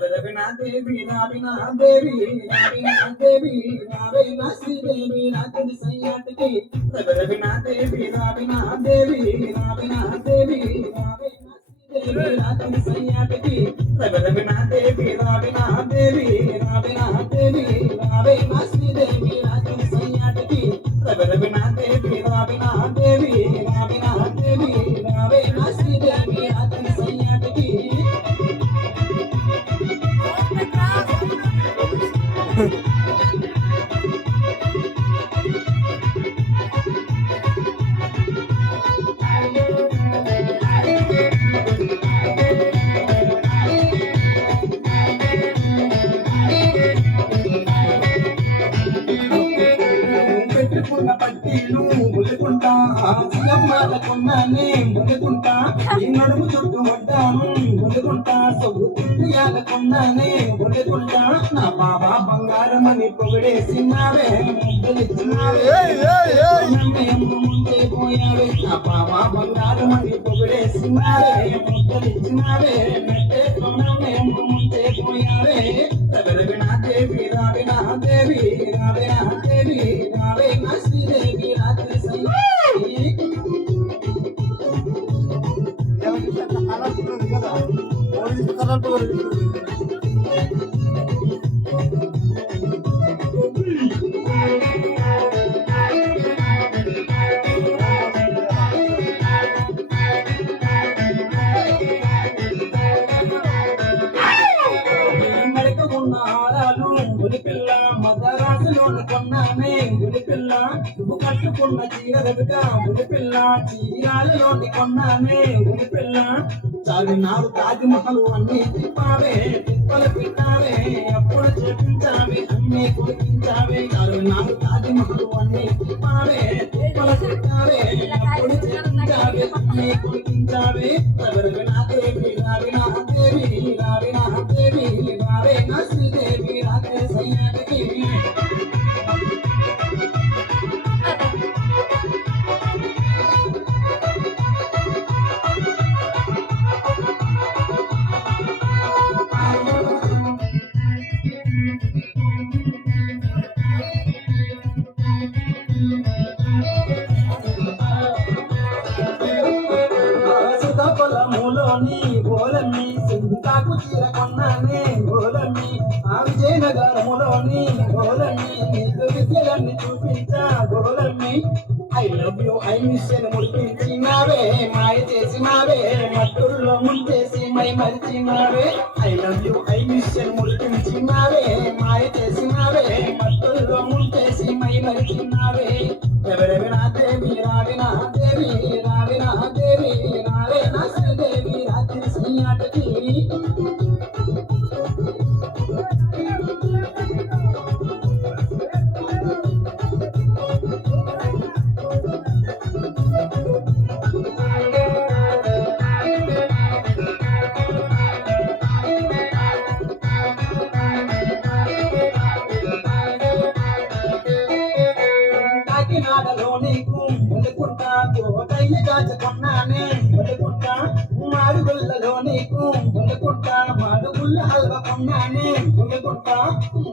రవినా దేవి రావినా దేవి రావినా దేవి రావేనా శ్రీదేవి రాత్రి సయ్యాటికి రవినా దేవి రావినా దేవి రావినా దేవి రావేనా శ్రీదేవి రాత్రి సయ్యాటికి రవినా దేవి రావినా దేవి రావినా దేవి రావేనా శ్రీదేవి రాత్రి సయ్యాటికి రవినా దేవి రావినా దేవి రావినా దేవి రావేనా శ్రీదేవి రాత్రి సయ్యాటికి పెట్టుకున్న పట్టీలు ములుకుంటా సీఎంఆర్లకున్నానే ములుకుంటా ఈ నడుము చుట్టూ వడ్డాను ములుకుంటా సొగుయాలకున్నానే ములుకుంటా నా బాబా బంగారమని పొగిడేసినావే ముద్దలిచ్చినావే ముందే పోయావే నా బాబా బంగారమని పొగిడేసినావే ముద్దలిచ్చినావే నట్టే ముందే పోయావే రవినా దేవి రావినా దేవి రావినా దేవి రావేనా శ్రీదేవి రాత్రి గుడిపిల్ల మదరాసులోని కొన్నానే గుడిపిల్ల నువ్వు కట్టుకున్న చీరలుగా గుడిపిల్ల చీరాలలోని కొన్నానే గుడిపిల్ల చాలినారు తాజ్మహల్ అన్ని తిప్పావే తిప్పలు పెట్టావే ఎప్పుడు చేపించావే అన్నీ కొలిపించావే చాలినారు తాజ్మహల్ అన్ని తిప్పావే తిప్పలు పెట్టావే ఎప్పుడు చేపించావే అన్నీ కొలిపించావే రవినా దేవి రావినా దేవి రావినా దేవి రావేనా శ్రీదేవి రాత్రి సయ్యాటికి పొలములోని గోలమ్మి సింతాకు చీర కొన్నానే గోలమ్మి ఆ విజయనగరములోని గోలమ్మి నీకు విద్యలన్నీ చూపించా గోలమ్మి I love you I miss అని ముడిపించినావే మాయ చేసినావే మట్టుల్లో ముంచేసి మై మరిచినావే I love you I miss అని ముడిపించినావే మాయ చేసినావే మట్టుల్లో ముంచేసి మై మరిచినావే రవినా దేవి రావినా దేవి రావినా దేవి రావేనా శ్రీదేవి రాత్రి సయ్యాటికి కాకినాడలో నీకు ములుకుంటా తోటయ్య దాచుకున్నానే ములుకుంటా మాడుగుళ్ళలో నీకు ములుకుంటా మాడుగుళ్ళ హల్వా కొన్నానే ములుకుంటా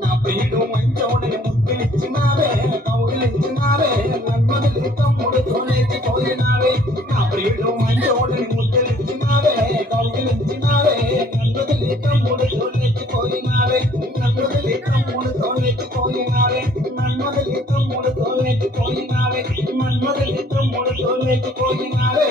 నా పేరు మంచోడని ముద్దులిచ్చినావే కౌగిలిచ్చినావే నన్మదిలి తమ్ముడుతో లేచిపోయినావే నా పేరు మంచోడని ముద్దులిచ్చినావే కౌగిలిచ్చినావే నన్మదిలి తమ్ముడుతో లేచిపోయినావే నన్మదిలి తమ్ముడుతో లేచిపోయినావే నన్మదిలి తమ్ముడుతో లేచిపోయినావే మన్మదిలి తమ్ముడుతో లేచిపోయినావే